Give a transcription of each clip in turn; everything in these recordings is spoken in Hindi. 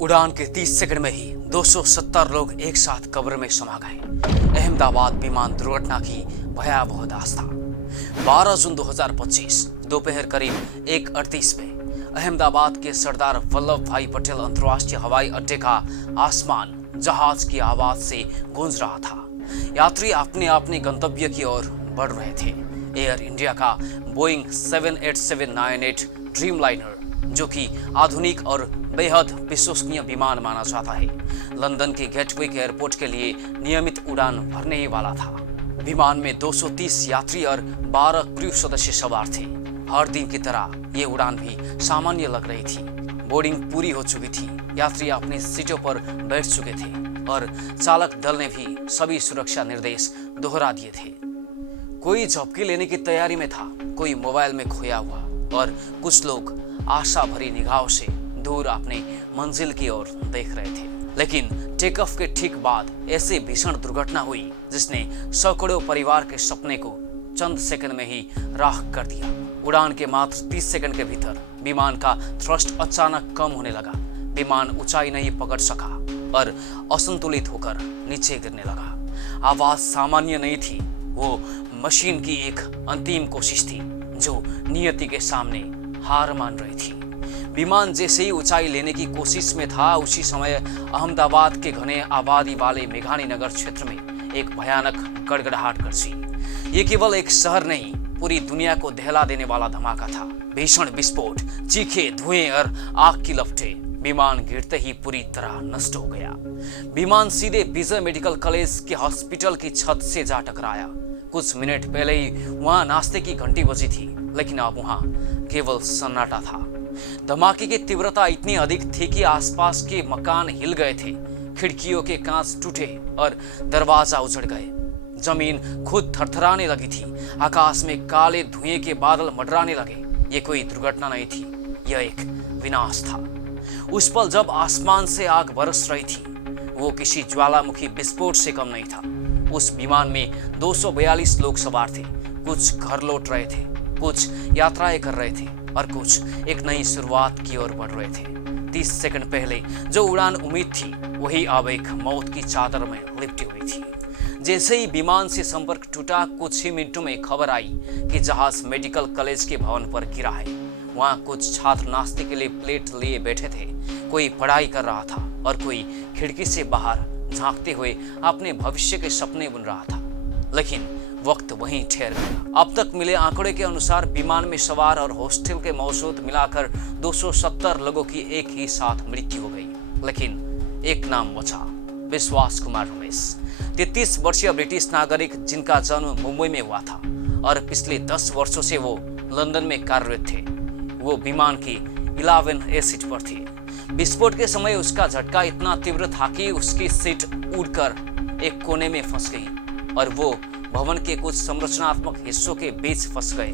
उड़ान के 30 सेकंड में ही 270 लोग एक साथ कब्र में समा गए। अहमदाबाद विमान दुर्घटना की भयावह दास्तां। 12 जून 2025 दोपहर करीब 1:38 में अहमदाबाद के सरदार वल्लभ भाई पटेल अंतर्राष्ट्रीय हवाई अड्डे का आसमान जहाज की आवाज से गूंज रहा था। यात्री अपने अपने गंतव्य की ओर बढ़ रहे थे। एयर इंडिया का बोइंग 787-9 ड्रीमलाइनर, जो कि आधुनिक और बेहद विश्वसनीय विमान माना जाता है, लंदन के गेटविक एयरपोर्ट के लिए नियमित उड़ान भरने ही वाला था। विमान में 230 यात्री और 12 क्रू सदस्य सवार थे। हर दिन की तरह ये उड़ान भी सामान्य लग रही थी। बोर्डिंग पूरी हो चुकी थी, यात्री अपनी सीटों पर बैठ चुके थे और चालक दल ने भी सभी सुरक्षा निर्देश दोहरा दिए थे। कोई झपकी लेने की तैयारी में था, कोई मोबाइल में खोया हुआ और कुछ लोग आशा भरी निगाहों से दूर अपने मंजिल की ओर देख रहे थे। लेकिन टेक ऑफ के ठीक बाद ऐसी भीषण दुर्घटना हुई जिसने सैकड़ों परिवार के सपने को चंद सेकंड में ही राख कर दिया। उड़ान के मात्र 30 सेकंड के भीतर विमान का थ्रस्ट अचानक कम होने लगा। विमान ऊंचाई नहीं पकड़ सका और असंतुलित होकर नीचे गिरने लगा। आवाज सामान्य नहीं थी, वो मशीन की एक अंतिम कोशिश थी जो नियति के सामने हार मान रही थी। विमान जैसे ही ऊंचाई लेने की कोशिश में था, उसी समय अहमदाबाद के घने आबादी वाले मेघानी नगर क्षेत्र में एक भयानक गड़गड़ाहट गरजी। ये केवल एक शहर नहीं, पूरी दुनिया को दहला देने वाला धमाका था। भीषण विस्फोट, चीखे, धुएं और आग की लपटें। विमान गिरते ही पूरी तरह नष्ट हो गया। विमान सीधे विजय मेडिकल कॉलेज के हॉस्पिटल की छत से जा टकराया। कुछ मिनट पहले ही वहां नाश्ते की घंटी बजी थी, लेकिन अब वहां केवल सन्नाटा था। धमाके की तीव्रता इतनी अधिक थी कि आसपास के मकान हिल गए थे, खिड़कियों के कांच टूटे और दरवाजा उजड़ गए। जमीन खुद थरथराने लगी थी, आकाश में काले धुएं के बादल मंडराने लगे। ये कोई दुर्घटना नहीं थी, यह एक विनाश था। उस पल जब आसमान से आग बरस रही थी, वो किसी ज्वालामुखी विस्फोट से कम नहीं था। उस विमान में 242 लोग सवार थे। कुछ घर लौट रहे थे, कुछ यात्राएं कर रहे थे और कुछ एक नई शुरुआत की ओर बढ़ रहे थे। 30 सेकंड पहले जो उड़ान उम्मीद थी, वही अब एक मौत की चादर में लिपटी हुई थी। जैसे ही विमान से संपर्क टूटा, कुछ ही मिनटों में खबर आई कि जहाज मेडिकल कॉलेज के भवन पर गिरा है। वहां कुछ छात्र नाश्ते के लिए प्लेट लिए बैठे थे। कोई पढ़ाई कर रहा था और कोई खिड़की से बाहर झांकते हुए अपने भविष्य के सपने बुन रहा था। लेकिन वक्त वहीं ठहर गया। अब तक मिले आंकड़े के अनुसार विमान में सवार और हॉस्टल के मौजूद मिलाकर 270 लोगों की एक ही साथ मृत्यु हो गई। लेकिन एक नाम बचा, विश्वास कुमार रमेश, 33 वर्षीय ब्रिटिश नागरिक जिनका जन्म मुंबई में हुआ था और पिछले 10 वर्षों से वो लंदन में कार्यरत थे। वो विमान की 11A सीट पर थे। विस्फोट के समय उसका झटका इतना तीव्र था कि उसकी सीट उड़कर एक कोने में फंस गई और वो भवन के कुछ संरचनात्मक हिस्सों के बीच फंस गए,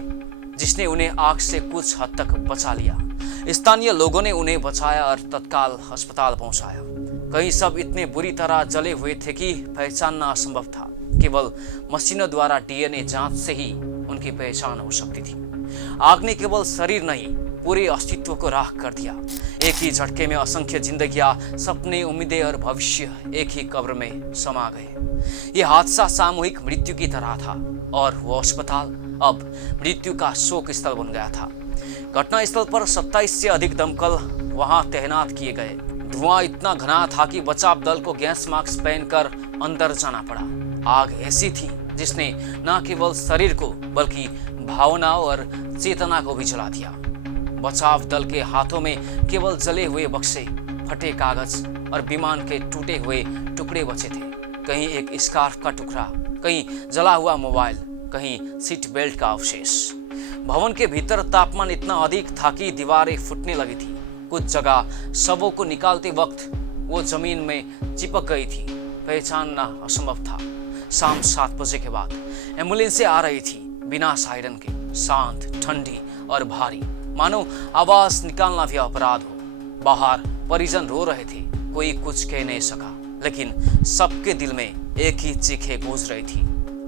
जिसने उन्हें आग से कुछ हद तक बचा लिया। स्थानीय लोगों ने उन्हें बचाया और तत्काल अस्पताल पहुंचाया। कई सब इतने बुरी तरह जले हुए थे कि पहचानना असंभव था। केवल मशीनों द्वारा DNA जांच से ही उनकी पहचान हो सकती थी। आग ने केवल शरीर नहीं, पूरे अस्तित्व को राख कर दिया। एक ही झटके में असंख्य जिंदगियां, सपने, उम्मीदें और भविष्य एक ही कब्र में समा गए। यह हादसा सामूहिक मृत्यु की तरह था और वो अस्पताल अब मृत्यु का शोक स्थल बन गया था। घटनास्थल पर 27 से अधिक दमकल वहां तैनात किए गए। धुआं इतना घना था कि बचाव दल को गैस मास्क पहनकर अंदर जाना पड़ा। आग ऐसी थी जिसने न केवल शरीर को बल्कि भावनाओं और चेतना को भी जला दिया। बचाव दल के हाथों में केवल जले हुए बक्से, फटे कागज और विमान के टूटे हुए टुकड़े बचे थे। कहीं एक स्कार्फ का टुकड़ा, कहीं जला हुआ मोबाइल, कहीं सीट बेल्ट का अवशेष। भवन के भीतर तापमान इतना अधिक था कि दीवारें फूटने लगी थी। कुछ जगह शवों को निकालते वक्त वो जमीन में चिपक गई थी। पहचानना असंभव था। शाम 7 बजे के बाद एम्बुलेंसें आ रही थी, बिना सायरन के, शांत, ठंडी और भारी, मानो आवाज निकालना भी अपराध हो। बाहर परिजन रो रहे थे, कोई कुछ कह नहीं सका, लेकिन सबके दिल में एक ही चीखें गूंज रही थी,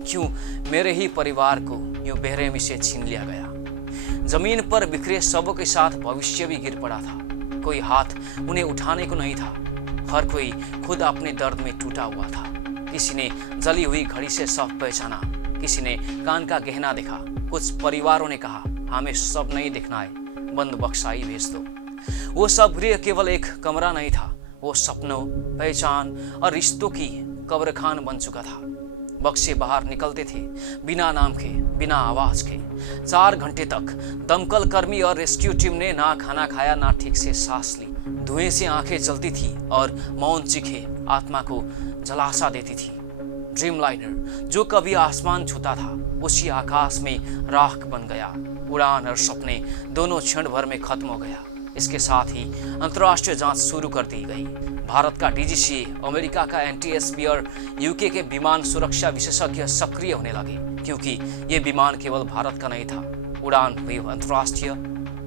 क्यों मेरे ही परिवार को यूं बेरहमी से छीन लिया गया। जमीन पर बिखरे शवों के साथ भविष्य भी गिर पड़ा था। कोई हाथ उन्हें उठाने को नहीं था। हर कोई खुद अपने दर्द में टूटा हुआ था। किसी ने जली हुई घड़ी से शव पहचाना, किसी ने कान का गहना देखा। कुछ परिवारों ने कहा, हमें सब नहीं देखना है, बंद बक्साई भेज दो। वो सब गृह केवल एक कमरा नहीं था, वो सपनों, पहचान और रिश्तों की कब्रखान बन चुका था। बक्से बाहर निकलते थे, बिना नाम के, बिना आवाज के। 4 घंटे तक दमकल कर्मी और रेस्क्यू टीम ने ना खाना खाया, ना ठीक से सांस ली। धुएं से आंखें जलती थी और मौन चीखें आत्मा को जलासा देती थी। ड्रीमलाइनर जो कभी आसमान छूता था, उसी आकाश में राख बन गया। उड़ान और सपने दोनों क्षण भर में खत्म हो गया। इसके साथ ही अंतर्राष्ट्रीय जांच शुरू कर दी गई। भारत का डीजीसीए, अमेरिका का एनटीएसबी और यूके के विमान सुरक्षा विशेषज्ञ सक्रिय होने लगे, क्योंकि ये विमान केवल भारत का नहीं था। उड़ान भी अंतर्राष्ट्रीय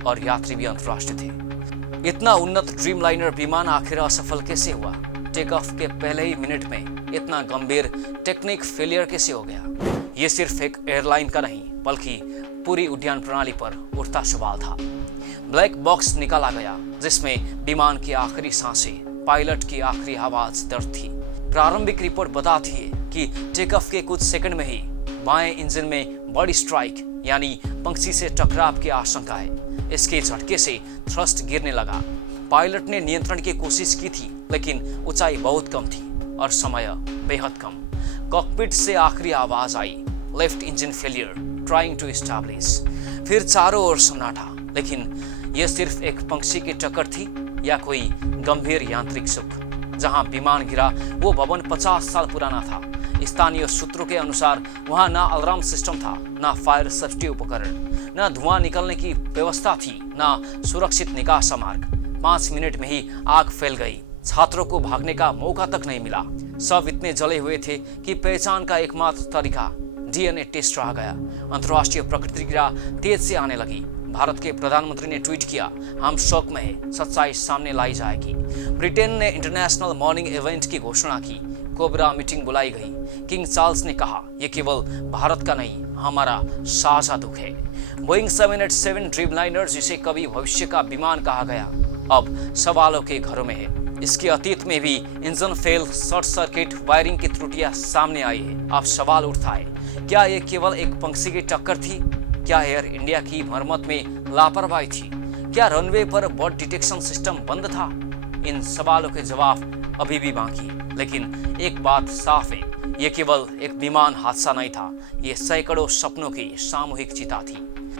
और यात्री भी अंतर्राष्ट्रीय थे। इतना उन्नत ड्रीमलाइनर विमान आखिर असफल कैसे हुआ? टेक ऑफ के पहले ही मिनट में इतना गंभीर टेक्निक फेलियर कैसे हो गया? ये सिर्फ एक एयरलाइन का नहीं, बल्कि पूरी उड्डयन प्रणाली पर उठता सवाल था। ब्लैक बॉक्स निकाला गया, जिसमें विमान की आखिरी सांसें, पायलट की आखिरी आवाज दर्ज थी। प्रारंभिक रिपोर्ट बताती है कि टेक ऑफ के कुछ सेकंड में ही बाएं इंजन में बड़ी स्ट्राइक यानी पंक्ति से टकराव की आशंका है। इसके झटके से थ्रस्ट गिरने लगा। पायलट ने नियंत्रण की कोशिश की थी, लेकिन ऊंचाई बहुत कम थी और समय बेहद कम। कॉकपिट से आखिरी आवाज आई, left engine failure, trying to establish. फिर चारों ओर सन्नाटा। लेकिन यह सिर्फ एक पंक्षी की टक्कर थी या कोई गंभीर यांत्रिक सुख? जहां विमान गिरा वो भवन 50 साल पुराना था। स्थानीय सूत्रों के अनुसार वहां ना अलार्म सिस्टम था, ना फायर सेफ्टी उपकरण, ना धुआं निकलने की व्यवस्था थी, ना सुरक्षित निकास मार्ग। 5 मिनट में ही आग फैल गई। छात्रों को भागने का मौका तक नहीं मिला। सब इतने जले हुए थे कि पहचान का एकमात्र तरीका डीएनए टेस्ट रह गया। अंतर्राष्ट्रीय प्रतिक्रिया तेज से आने लगी। भारत के प्रधानमंत्री ने ट्वीट किया, हम शौक में हैं, सच्चाई सामने लाई जाएगी। ब्रिटेन ने इंटरनेशनल मॉर्निंग इवेंट की घोषणा की। कोबरा मीटिंग बुलाई गई। किंग चार्ल्स ने कहा, यह केवल भारत का नहीं, हमारा साझा दुख है। बोइंग 787 ड्रीमलाइनर, जिसे कभी भविष्य का विमान कहा गया, अब सवालों के घरों में है। इसके अतीत में भी engine fail, short circuit, wiring की त्रुटियां सामने आई है। अब सवाल उठता है, क्या ये केवल एक पंक्षी की टक्कर थी? क्या एयर इंडिया की मरम्मत में लापरवाही थी? क्या रनवे पर बर्ड डिटेक्शन सिस्टम बंद था? इन सवालों के जवाब अभी भी बाकी है। लेकिन एक बात साफ है, ये केवल एक विमान हादसा नहीं था, ये सैकड़ों सपनों की सामूहिक चिता थी।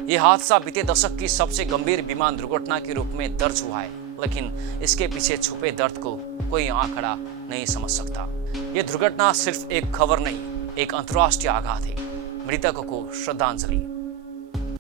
ये हादसा बीते दशक की सबसे गंभीर विमान दुर्घटना के रूप में दर्ज हुआ है, लेकिन इसके पीछे छुपे दर्द को कोई आंकड़ा नहीं समझ सकता। ये दुर्घटना सिर्फ एक खबर नहीं, एक अंतर्राष्ट्रीय आघात है। मृतकों को श्रद्धांजलि।